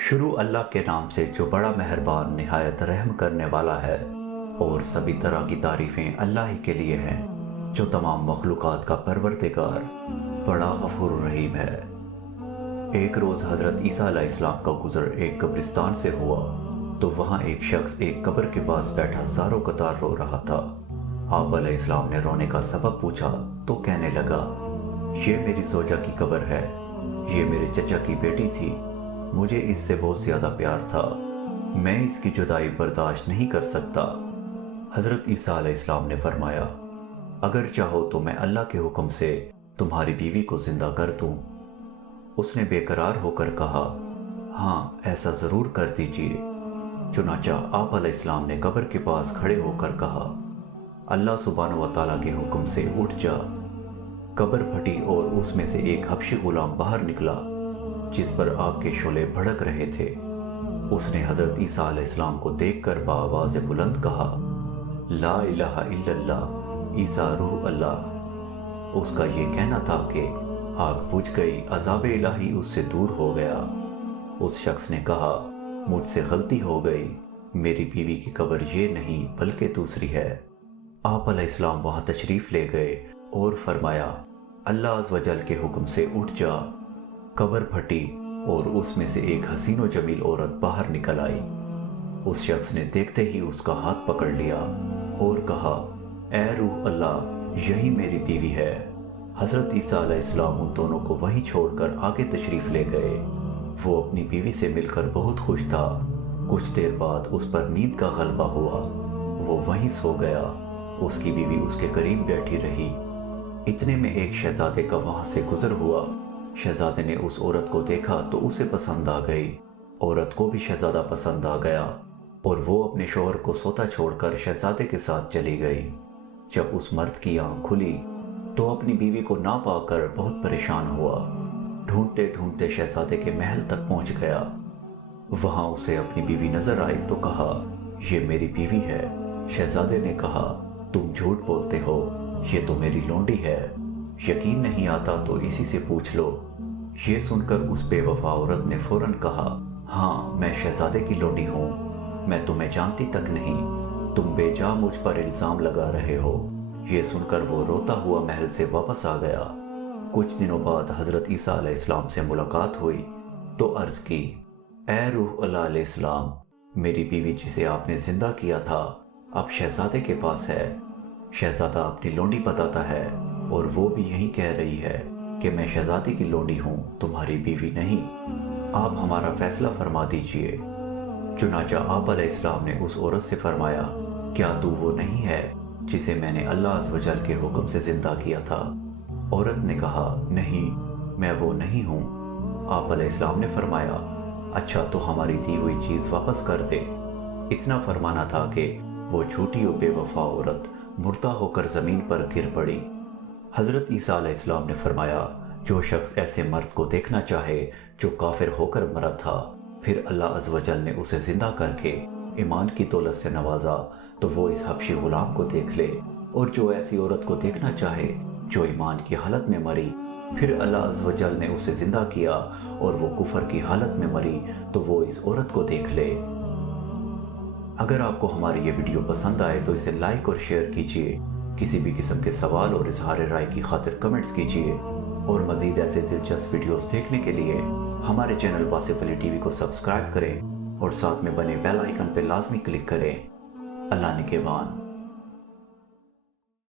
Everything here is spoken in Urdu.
شروع اللہ کے نام سے جو بڑا مہربان نہایت رحم کرنے والا ہے، اور سبھی طرح کی تعریفیں اللہ ہی کے لیے ہیں جو تمام مخلوقات کا پروردگار بڑا غفور رحیم ہے۔ ایک روز حضرت عیسیٰ علیہ السلام کا گزر ایک قبرستان سے ہوا تو وہاں ایک شخص ایک قبر کے پاس بیٹھا زاروں قطار رو رہا تھا۔ آپ علیہ السلام نے رونے کا سبب پوچھا تو کہنے لگا، یہ میری زوجہ کی قبر ہے، یہ میرے چچا کی بیٹی تھی، مجھے اس سے بہت زیادہ پیار تھا، میں اس کی جدائی برداشت نہیں کر سکتا۔ حضرت عیسیٰ علیہ السلام نے فرمایا، اگر چاہو تو میں اللہ کے حکم سے تمہاری بیوی کو زندہ کر دوں۔ اس نے بے قرار ہو کر کہا، ہاں ایسا ضرور کر دیجئے۔ چنانچہ آپ علیہ السلام نے قبر کے پاس کھڑے ہو کر کہا، اللہ سبحانہ و تعالیٰ کے حکم سے اٹھ جا۔ قبر پھٹی اور اس میں سے ایک حبشی غلام باہر نکلا جس پر آگ کے شعلے بھڑک رہے تھے۔ اس نے حضرت عیسیٰ علیہ السلام کو دیکھ کر بآواز بلند کہا، لا الہ الا اللہ، عیسیٰ روح اللہ۔ اس کا یہ کہنا تھا کہ آگ بجھ گئی، عذاب الہی اس سے دور ہو گیا۔ اس شخص نے کہا، مجھ سے غلطی ہو گئی، میری بیوی کی قبر یہ نہیں بلکہ دوسری ہے۔ آپ علیہ السلام وہاں تشریف لے گئے اور فرمایا، اللہ عز و جل کے حکم سے اٹھ جا۔ قبر پھٹی اور اس میں سے ایک حسین و جمیل عورت باہر نکل آئی۔ اس شخص نے دیکھتے ہی اس کا ہاتھ پکڑ لیا اور کہا، اے روح اللہ، یہی میری بیوی ہے۔ حضرت عیسیٰ علیہ السلام ان دونوں کو وہیں چھوڑ کر آگے تشریف لے گئے۔ وہ اپنی بیوی سے مل کر بہت خوش تھا۔ کچھ دیر بعد اس پر نیند کا غلبہ ہوا، وہ وہیں سو گیا۔ اس کی بیوی اس کے قریب بیٹھی رہی۔ اتنے میں ایک شہزادے کا وہاں سے گزر ہوا۔ شہزادے نے اس عورت کو دیکھا تو اسے پسند آ گئی۔ عورت کو بھی شہزادہ پسند آ گیا اور وہ اپنے شوہر کو سوتا چھوڑ کر شہزادے کے ساتھ چلی گئی۔ جب اس مرد کی آنکھ کھلی تو اپنی بیوی کو نہ پا کر بہت پریشان ہوا۔ ڈھونڈتے ڈھونڈتے شہزادے کے محل تک پہنچ گیا۔ وہاں اسے اپنی بیوی نظر آئی تو کہا، یہ میری بیوی ہے۔ شہزادے نے کہا، تم جھوٹ بولتے ہو، یہ تو میری لونڈی ہے، یقین نہیں آتا تو اسی سے پوچھ لو۔ یہ سن کر اس بے وفا عورت نے فوراً کہا، ہاں میں شہزادے کی لونڈی ہوں، میں تمہیں جانتی تک نہیں، تم بے جا مجھ پر الزام لگا رہے ہو۔ یہ سن کر وہ روتا ہوا محل سے واپس آ گیا۔ کچھ دنوں بعد حضرت عیسیٰ علیہ السلام سے ملاقات ہوئی تو عرض کی، اے روح اللہ علیہ السلام، میری بیوی جسے آپ نے زندہ کیا تھا اب شہزادے کے پاس ہے۔ شہزادہ اپنی لونڈی بتاتا ہے اور وہ بھی یہی کہہ رہی ہے کہ میں شہزادی کی لونڈی ہوں، تمہاری بیوی نہیں۔ آپ ہمارا فیصلہ فرما دیجئے۔ چنانچہ آپ علیہ السلام نے اس عورت سے فرمایا، کیا تو وہ نہیں ہے جسے میں نے اللہ عز و جل کے حکم سے زندہ کیا تھا؟ عورت نے کہا، نہیں میں وہ نہیں ہوں۔ آپ علیہ السلام نے فرمایا، اچھا تو ہماری دی ہوئی چیز واپس کر دے۔ اتنا فرمانا تھا کہ وہ جھوٹی و بے وفا عورت مردہ ہو کر زمین پر گر پڑی۔ حضرت عیسیٰ علیہ السلام نے فرمایا، جو شخص ایسے مرد کو دیکھنا چاہے جو کافر ہو کر مرا تھا، پھر اللہ عز و جل نے اسے زندہ کر کے ایمان کی دولت سے نوازا، تو وہ اس حبشی غلام کو دیکھ لے، اور جو ایسی عورت کو دیکھنا چاہے جو ایمان کی حالت میں مری، پھر اللہ عز و جل نے اسے زندہ کیا اور وہ کفر کی حالت میں مری، تو وہ اس عورت کو دیکھ لے۔ اگر آپ کو ہماری یہ ویڈیو پسند آئے تو اسے لائک اور شیئر کیجیے۔ کسی بھی قسم کے سوال اور اظہار رائے کی خاطر کمنٹس کیجیے، اور مزید ایسے دلچسپ ویڈیوز دیکھنے کے لیے ہمارے چینل واصف علی ٹی وی کو سبسکرائب کریں اور ساتھ میں بنے بیل آئیکن پہ لازمی کلک کریں۔ اللہ نگہبان۔